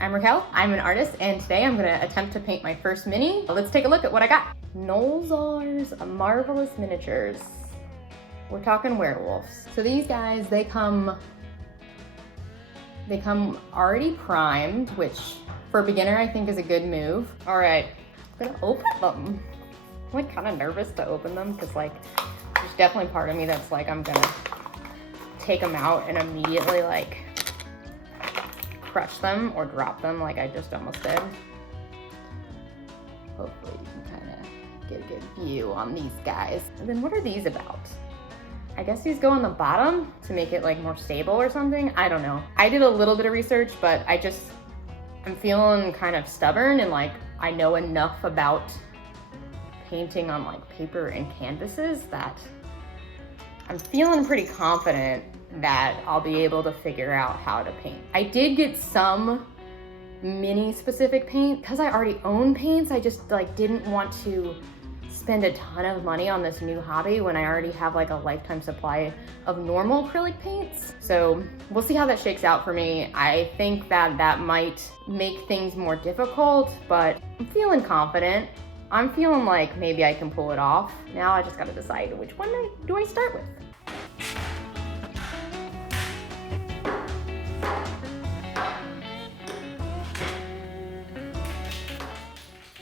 I'm Raquel, I'm an artist, and today I'm gonna attempt to paint my first mini. Let's take a look at what I got. Nolzar's Marvelous Miniatures. We're talking werewolves. So these guys, they come already primed, which for a beginner I think is a good move. All right, I'm gonna open them. I'm like kind of nervous to open them because like there's definitely part of me that's like I'm gonna take them out and immediately like crush them or drop them like I just almost did. Hopefully you can kind of get a good view on these guys. And then what are these about? I guess these go on the bottom to make it like more stable or something. I don't know. I did a little bit of research, but I'm feeling kind of stubborn and like I know enough about painting on like paper and canvases that I'm feeling pretty confident that I'll be able to figure out how to paint. I did get some mini specific paint because I already own paints. I just like didn't want to spend a ton of money on this new hobby when I already have like a lifetime supply of normal acrylic paints. So we'll see how that shakes out for me. I think that might make things more difficult, but I'm feeling confident. I'm feeling like maybe I can pull it off. Now I just gotta decide which one do I start with.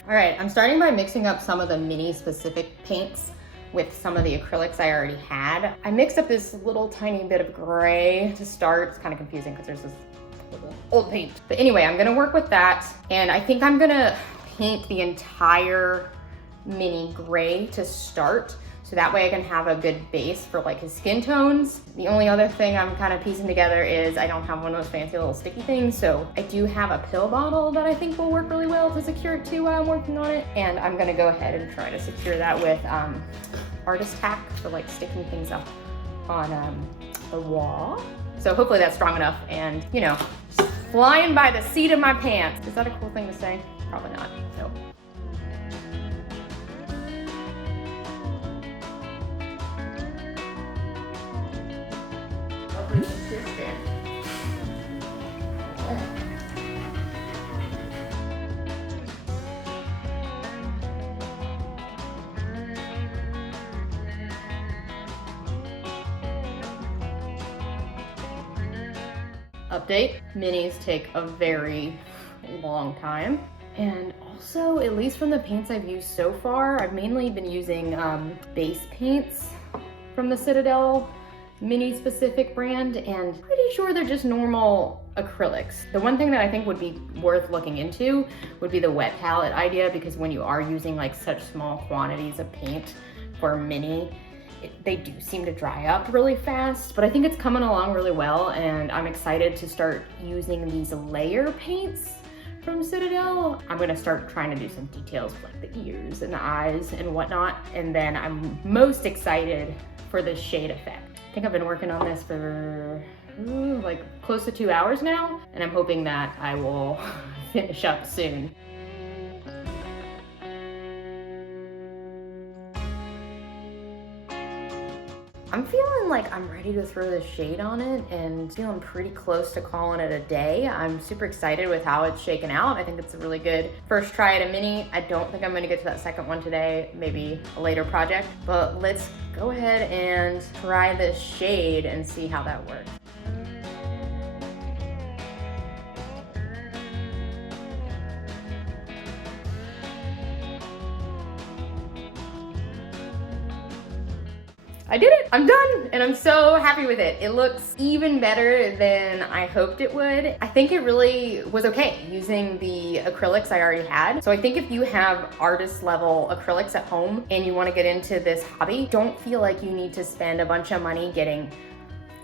All right, I'm starting by mixing up some of the mini specific paints with some of the acrylics I already had. I mixed up this little tiny bit of gray to start. It's kind of confusing because there's this little old paint. But anyway, I'm gonna work with that. And I think I'm gonna paint the entire mini gray to start. So that way I can have a good base for like his skin tones. The only other thing I'm kind of piecing together is I don't have one of those fancy little sticky things. So I do have a pill bottle that I think will work really well to secure it too while I'm working on it. And I'm gonna go ahead and try to secure that with artist tack for like sticking things up on the wall. So hopefully that's strong enough and you know, just flying by the seat of my pants. Is that a cool thing to say? Probably not, nope. Update, minis take a very long time. And also, at least from the paints I've used so far, I've mainly been using base paints from the Citadel mini specific brand, and pretty sure they're just normal acrylics. The one thing that I think would be worth looking into would be the wet palette idea, because when you are using like such small quantities of paint for mini, they do seem to dry up really fast, but I think it's coming along really well, and I'm excited to start using these layer paints from Citadel. I'm gonna start trying to do some details like the ears and the eyes and whatnot, and then I'm most excited for the shade effect. I think I've been working on this for like close to 2 hours now, and I'm hoping that I will finish up soon. I'm feeling like I'm ready to throw the shade on it and feeling pretty close to calling it a day. I'm super excited with how it's shaken out. I think it's a really good first try at a mini. I don't think I'm gonna get to that second one today, maybe a later project, but let's go ahead and try this shade and see how that works. I did it, I'm done, and I'm so happy with it. It looks even better than I hoped it would. I think it really was okay using the acrylics I already had. So I think if you have artist level acrylics at home and you wanna get into this hobby, don't feel like you need to spend a bunch of money getting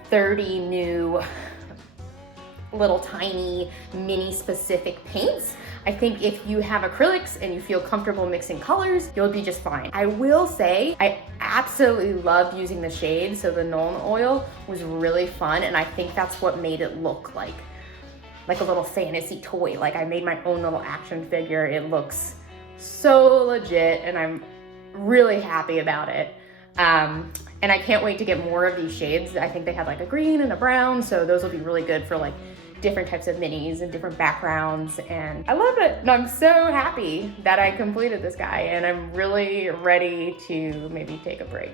30 new little tiny mini specific paints. I think if you have acrylics and you feel comfortable mixing colors, you'll be just fine. I will say, I absolutely loved using the shade, so the Nuln oil was really fun, and I think that's what made it look like a little fantasy toy. Like I made my own little action figure. It looks so legit, and I'm really happy about it. And I can't wait to get more of these shades. I think they had like a green and a brown, so those will be really good for like different types of minis and different backgrounds, and I love it. And I'm so happy that I completed this guy, and I'm really ready to maybe take a break.